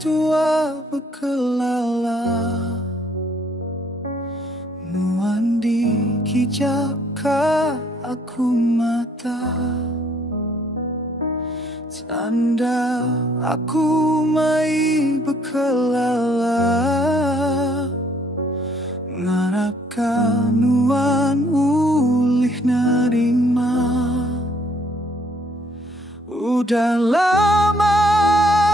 tua berkelala, nuan di kijaka aku mata, tanda aku mai berkelala, ngarapkan nuan ulih nerima. Udah lama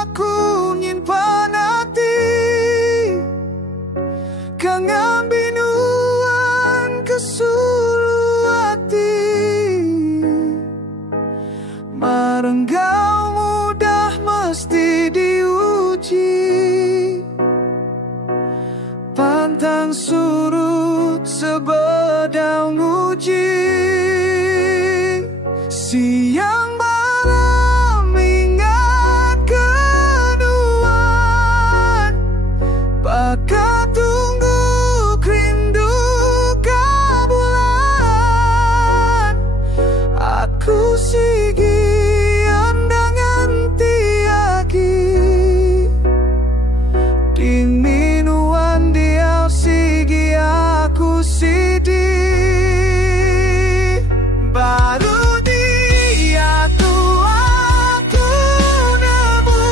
aku nyimpan hati, kangen binuan kesulati, marenggau mudah mesti diuji, pantang surut sebedang uji. Siang malam ingat kenuan, bakal tunggu rindu kabulan. Aku sigi andangan tiagi, di minuan dia sigi aku sidi. Baru dia tua aku nemu,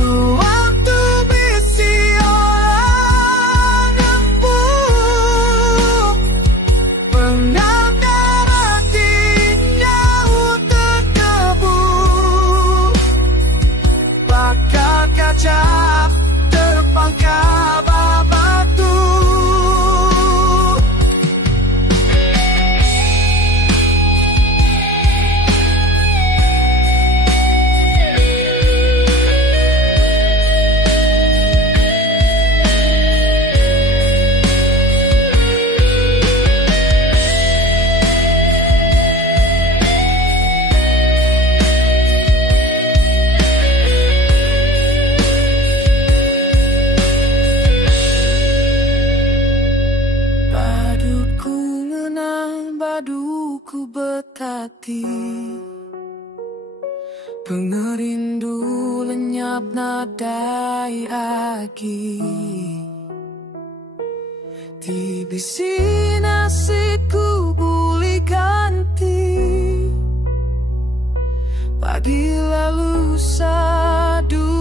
nuan tu bisi orang empuh, penanda matinya terdebu, bakat kaca terpangkal batu. Badutku ngenang, badutku betati, pengerindu lenyap nadai aki, tibisi nasibku boleh ganti, pagi lalu sadu